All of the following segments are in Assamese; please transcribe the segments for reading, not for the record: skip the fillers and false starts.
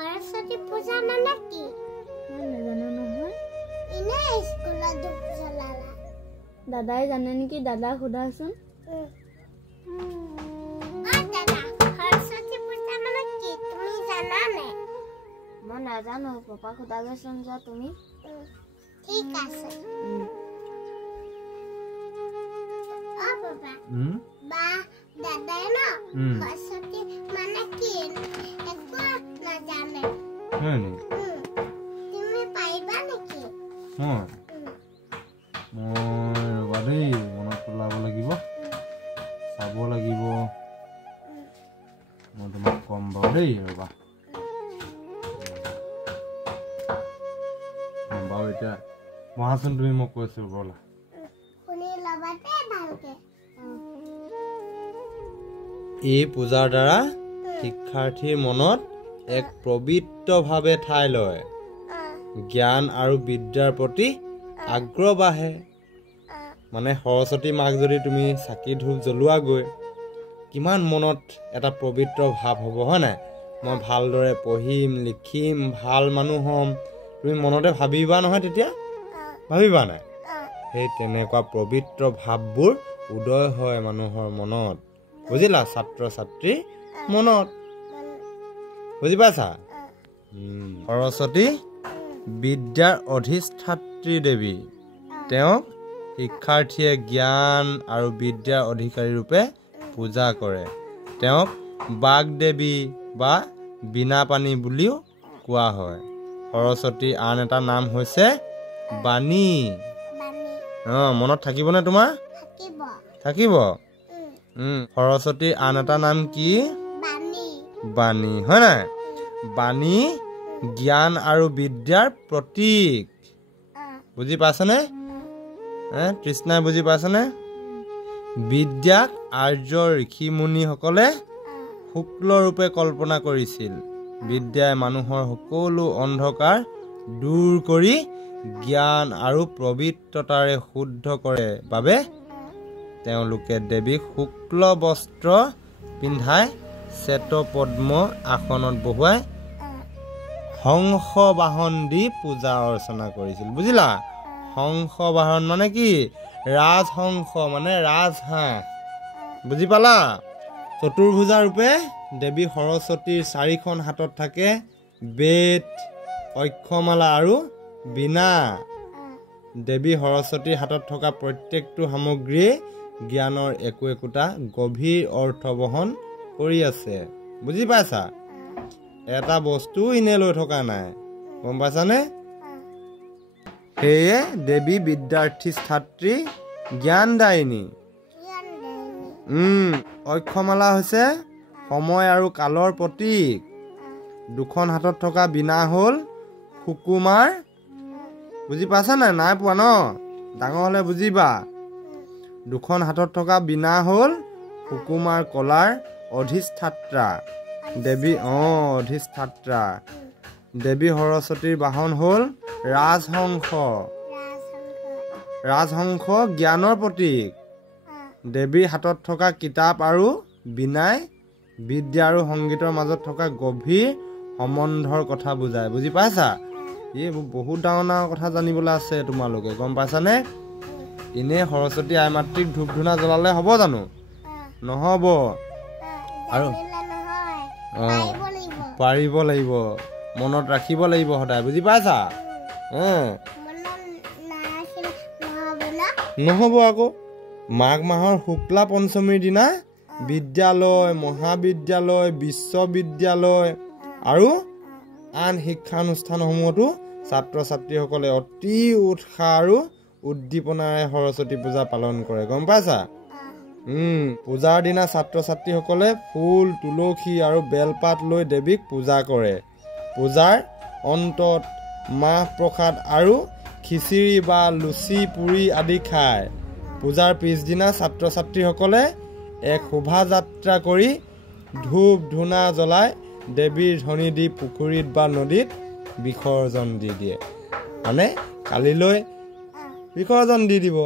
সৰস্বতী পূজা মানে কি? নাজানো নহয়। ইনে স্কুলত ধূপ জ্বলালা। দাদাই জানে নেকি? দাদাক সোধাচোন। দাদা, সৰস্বতী পূজা মানে কি তুমি জানানে? মই নাজানো, পাপাক সোধাগৈচোন যা তুমি। ঠিক আছে। পাপা বা দাদাই ন সৰস্বতী মানে কি একো নাজানে। তুমি পাৰিবা নেকি? মই দেই মনত পেলাব লাগিব, চাব লাগিব। মই তোমাক কম বাৰু দেই। ৰবা বাৰু, এতিয়া মহাচোন তুমি মোক কৈছো বলা। এই পূজাৰ দ্বাৰা শিক্ষাৰ্থীৰ মনত এক পবিত্ৰভাৱে ঠাই লয়। জ্ঞান আৰু বিদ্যাৰ প্ৰতি আগ্ৰহ বাঢ়ে। মানে সৰস্বতী মাক যদি তুমি চাকি ধূপ জ্বলোৱাগৈ, কিমান মনত এটা পবিত্ৰ ভাৱ হ'ব, হয় নাই? মই ভালদৰে পঢ়িম, লিখিম, ভাল মানুহ হ'ম, তুমি মনতে ভাবিবা নহয়। তেতিয়া ভাবিবা নাই? সেই তেনেকুৱা পবিত্ৰ ভাৱবোৰ উদয় হয় মানুহৰ মনত, বুজিলা? ছাত্ৰ ছাত্ৰীৰ মনত, বুজি পাইছা? সৰস্বতী বিদ্যাৰ অধিষ্ঠাত্ৰী দেৱী। তেওঁক শিক্ষাৰ্থীয়ে জ্ঞান আৰু বিদ্যাৰ অধিকাৰী ৰূপে পূজা কৰে। তেওঁক বাগদেৱী বা বীণাপাণি বুলিও কোৱা হয়। সৰস্বতীৰ আন এটা নাম হৈছে বাণী। মনত থাকিবনে তোমাৰ? থাকিব। সৰস্বতীৰ আন এটা নাম কি? বাণী, হয় নাই? বাণী জ্ঞান আৰু বিদ্যাৰ প্ৰতীক। বুজি পাইছনে? তৃষ্ণাই বুজি পাইছনে? বিদ্যাক আৰ্য ঋষি মুনিসকলে শুক্ল ৰূপে কল্পনা কৰিছিল। বিদ্যাই মানুহৰ সকলো অন্ধকাৰ দূৰ কৰি জ্ঞান আৰু পবিত্ৰতাৰে শুদ্ধ কৰে বাবে তেওঁলোকে দেৱীক শুক্ল বস্ত্ৰ পিন্ধাই শ্বেত পদ্ম আসনত বহুৱাই হংস বাহন দি পূজা অৰ্চনা কৰিছিল। বুজিলা? হংস বাহন মানে কি? ৰাজহংস মানে ৰাজহাঁহ। বুজি পালা? চতুৰ্ভুজা ৰূপে দেৱী সৰস্বতীৰ 4খন হাতত থাকে বেদ, অক্ষমালা আৰু বীণা। দেৱী সৰস্বতীৰ হাতত থকা প্ৰত্যেকটো সামগ্ৰীয়ে জ্ঞানৰ একোটা গভীৰ অৰ্থ বহন কৰি আছে। বুজি পাইছা? এটা বস্তু ইনে লৈ থকা নাই, গম পাইছানে? সেয়ে দেৱী বিদ্যাৰ্থী ছাত্ৰী জ্ঞানদায়িনী। অক্ষমালা হৈছে সময় আৰু কালৰ প্ৰতীক। 2খন হাতত থকা বীণা হ'ল সুকুমাৰ। বুজি পাইছা নাই? নাই পোৱা ন? ডাঙৰ হ'লে বুজিবা। 2খন হাতত থকা বীণা হ'ল সুকুমাৰ কলাৰ অধিষ্ঠাত্ৰা দেৱী। অধিষ্ঠাত্ৰা দেৱী সৰস্বতীৰ বাহন হ'ল ৰাজহংস। ৰাজহংস জ্ঞানৰ প্ৰতীক। দেৱীৰ হাতত থকা কিতাপ আৰু বীণাই বিদ্যা আৰু সংগীতৰ মাজত থকা গভীৰ সম্বন্ধৰ কথা বুজায়। বুজি পাইছা? এইবোৰ বহুত ডাঙৰ ডাঙৰ কথা জানিবলৈ আছে তোমালোকে, গম পাইছানে? এনেই সৰস্বতী আই মাতৃক ধূপ ধূনা জ্বলালে হ'ব জানো? নহ'ব। আৰু পাৰিব লাগিব, মনত ৰাখিব লাগিব সদায়। বুজি পাইছা? নহ'ব আকৌ। মাঘ মাহৰ শুক্লা পঞ্চমীৰ দিনা বিদ্যালয়, মহাবিদ্যালয়, বিশ্ববিদ্যালয় আৰু আন শিক্ষানুষ্ঠানসমূহতো ছাত্ৰ ছাত্ৰীসকলে অতি উৎসাহ আৰু উদ্দীপনাৰে সৰস্বতী পূজা পালন কৰে, গম পাইছা? পূজাৰ দিনা ছাত্ৰ ছাত্ৰীসকলে ফুল, তুলসী আৰু বেলপাত লৈ দেৱীক পূজা কৰে। পূজাৰ অন্তত মাহ প্ৰসাদ আৰু খিচিৰি বা লুচি পুৰি আদি খায়। পূজাৰ পিছদিনা ছাত্ৰ ছাত্ৰীসকলে এক শোভাযাত্ৰা কৰি ধূপ ধূনা জ্বলাই দেৱীৰ ধ্বনি দি পুখুৰীত বা নদীত বিসৰ্জন দি দিয়ে। মানে কালিলৈ বিসৰ্জন দি দিব।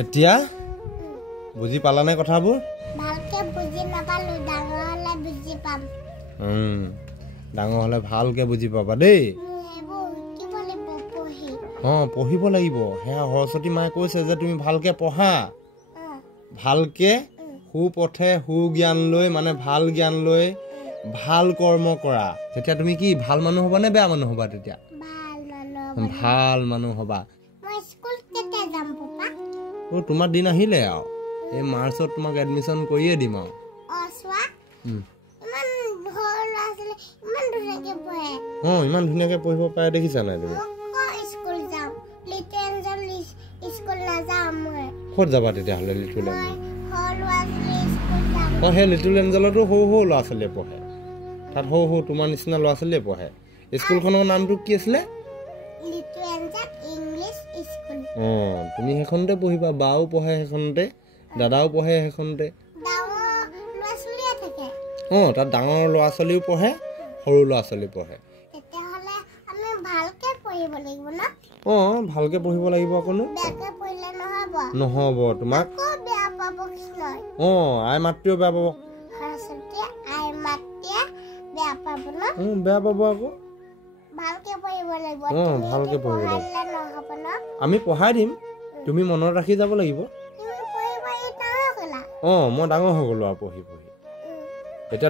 এতিয়া বুজি পালানে কথাবোৰ? ভালকে বুজি নাপালো, ডাঙৰ হ'লে বুজি পাম। ডাঙৰ হ'লে ভালকে বুজি পাবা দেই পঢ়িব লাগিব সেয়া সৰস্বতী মায়ে কৈছে যে তুমি ভালকে পঢ়া ভালকে সুপথে সুজ্ঞান লৈ মানে ভাল জ্ঞান লৈ ভাল কৰ্ম কৰা তেতিয়া তুমি কি ভাল মানুহ হ'বা নে বেয়া মানুহ হ'বা তেতিয়া ভাল মানুহ হ'বা তোমাৰ দিন আহিলে আৰু এই মাৰ্চত তোমাক এডমিশ্যন কৰিয়ে দিম আৰু ইমান ধুনীয়াকে পঢ়িব পাৰে দেখিছা নাই তুমি ক'ত যাবা তেতিয়াহ'লে লিটল এঞ্জেল সেই লিটল এঞ্জেলতো সৰু সৰু ল'ৰা ছোৱালীয়ে পঢ়ে তাত সৰু সৰু তোমাৰ নিচিনা ল'ৰা ছোৱালীয়ে পঢ়ে স্কুলখনৰ নামটো কি আছিলে তুমি সেইখনতে পঢ়িবা বাও পঢ়ে সেইখনতে দাদাও পঢ়ে সেইখনতে তাত ডাঙৰ ল'ৰা ছোৱালীও পঢ়ে সৰু ল'ৰা ছোৱালী পঢ়ে ভালকে পঢ়িব লাগিব আকৌ নহ'ব তোমাক আই মাতৃও বেয়া পাব বেয়া পাব আকৌ ভালকে পঢ়িব লাগিব আমি পঢ়াই দিম তুমি মনত ৰাখি যাব লাগিব মই ডাঙৰ হৈ গ'লো আৰু পঢ়ি এতিয়া